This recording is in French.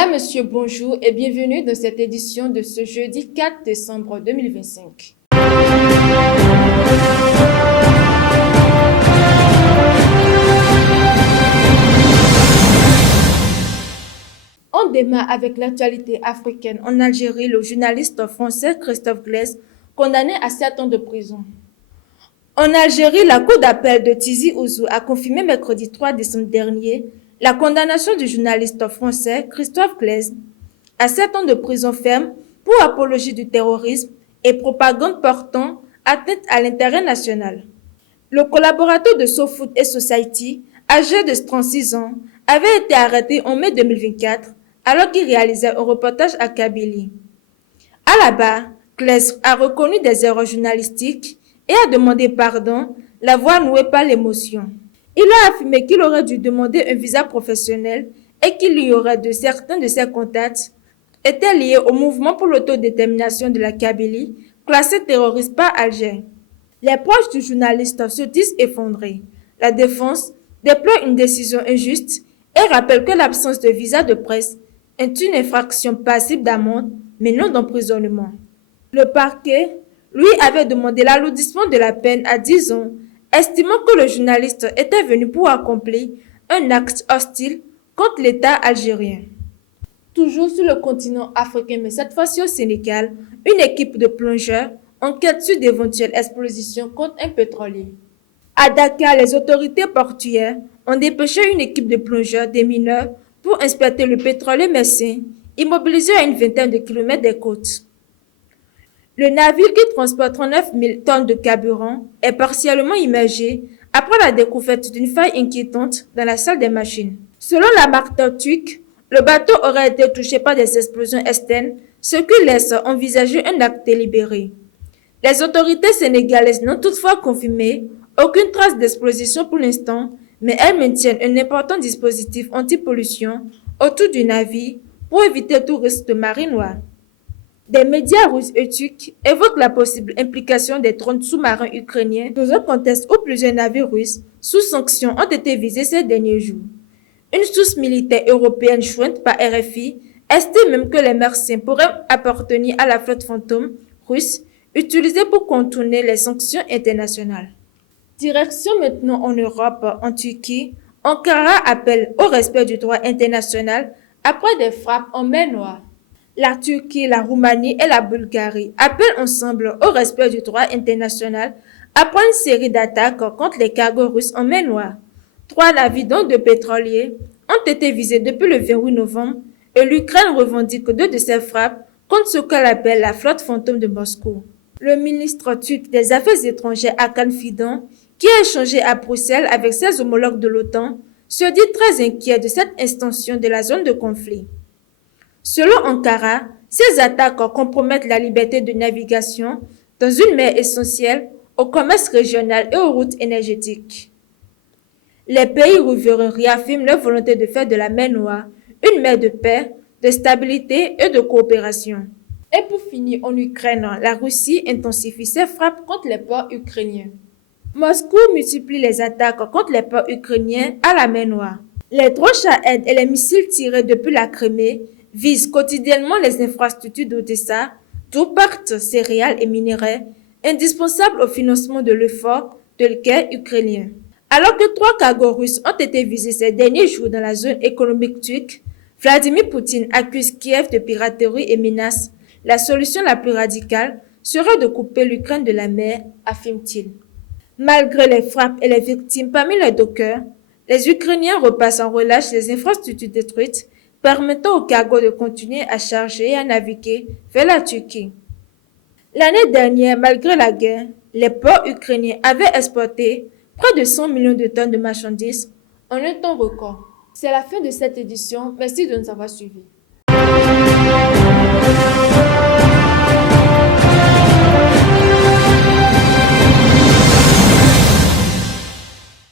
Mesdames, Messieurs, bonjour et bienvenue dans cette édition de ce jeudi 4 décembre 2025. On démarre avec l'actualité africaine. En Algérie, le journaliste français Christophe Glaise, condamné à 7 ans de prison. En Algérie, la cour d'appel de Tizi Ouzou a confirmé mercredi 3 décembre dernier la condamnation du journaliste français Christophe Glaise à 7 ans de prison ferme pour apologie du terrorisme et propagande portant atteinte à l'intérêt national. Le collaborateur de SoFood et Society, âgé de 36 ans, avait été arrêté en mai 2024 alors qu'il réalisait un reportage à Kabylie. À la barre, Glaise a reconnu des erreurs journalistiques et a demandé pardon, la voix nouée par l'émotion. Il a affirmé qu'il aurait dû demander un visa professionnel et qu'il y aurait de certains de ses contacts étaient liés au mouvement pour l'autodétermination de la Kabylie, classé terroriste par Alger. Les proches du journaliste se disent effondrés. La défense déplore une décision injuste et rappelle que l'absence de visa de presse est une infraction passible d'amende, mais non d'emprisonnement. Le parquet, lui, avait demandé l'alourdissement de la peine à 10 ans, estimant que le journaliste était venu pour accomplir un acte hostile contre l'État algérien. Toujours sur le continent africain, mais cette fois-ci au Sénégal, une équipe de plongeurs enquête sur d'éventuelles explosions contre un pétrolier. À Dakar, les autorités portuaires ont dépêché une équipe de plongeurs démineurs pour inspecter le pétrolier messin, immobilisé à une vingtaine de kilomètres des côtes. Le navire qui transporte 39 000 tonnes de carburant est partiellement immergé après la découverte d'une faille inquiétante dans la salle des machines. Selon la marque turque, le bateau aurait été touché par des explosions externes, ce qui laisse envisager un acte délibéré. Les autorités sénégalaises n'ont toutefois confirmé aucune trace d'explosion pour l'instant, mais elles maintiennent un important dispositif anti-pollution autour du navire pour éviter tout risque de marée noire. Des médias russes et turcs évoquent la possible implication des drones sous-marins ukrainiens dans un contexte où plusieurs navires russes sous sanctions ont été visés ces derniers jours. Une source militaire européenne jointe par RFI estime même que les mercenaires pourraient appartenir à la flotte fantôme russe utilisée pour contourner les sanctions internationales. Direction maintenant en Europe, en Turquie, Ankara appelle au respect du droit international après des frappes en mer Noire. La Turquie, la Roumanie et la Bulgarie appellent ensemble au respect du droit international après une série d'attaques contre les cargos russes en mer Noire. 3 navires dont 2 pétroliers ont été visés depuis le 28 novembre et l'Ukraine revendique 2 de ces frappes contre ce qu'elle appelle la flotte fantôme de Moscou. Le ministre turc des Affaires étrangères Hakan Fidan, qui a échangé à Bruxelles avec ses homologues de l'OTAN, se dit très inquiet de cette extension de la zone de conflit. Selon Ankara, ces attaques compromettent la liberté de navigation dans une mer essentielle au commerce régional et aux routes énergétiques. Les pays riverains réaffirment leur volonté de faire de la mer Noire une mer de paix, de stabilité et de coopération. Et pour finir, en Ukraine, la Russie intensifie ses frappes contre les ports ukrainiens. Moscou multiplie les attaques contre les ports ukrainiens à la mer Noire. Les drones Shahed et les missiles tirés depuis la Crimée visent quotidiennement les infrastructures d'Odessa, d'où partent céréales et minerais, indispensables au financement de l'effort de guerre ukrainien. Alors que 3 cargos russes ont été visés ces derniers jours dans la zone économique turque, Vladimir Poutine accuse Kiev de piraterie et menace la solution la plus radicale serait de couper l'Ukraine de la mer, affirme-t-il. Malgré les frappes et les victimes parmi les dockers, les Ukrainiens repassent en relâche les infrastructures détruites, permettant aux cargos de continuer à charger et à naviguer vers la Turquie. L'année dernière, malgré la guerre, les ports ukrainiens avaient exporté près de 100 millions de tonnes de marchandises en un temps record. C'est la fin de cette édition. Merci de nous avoir suivis.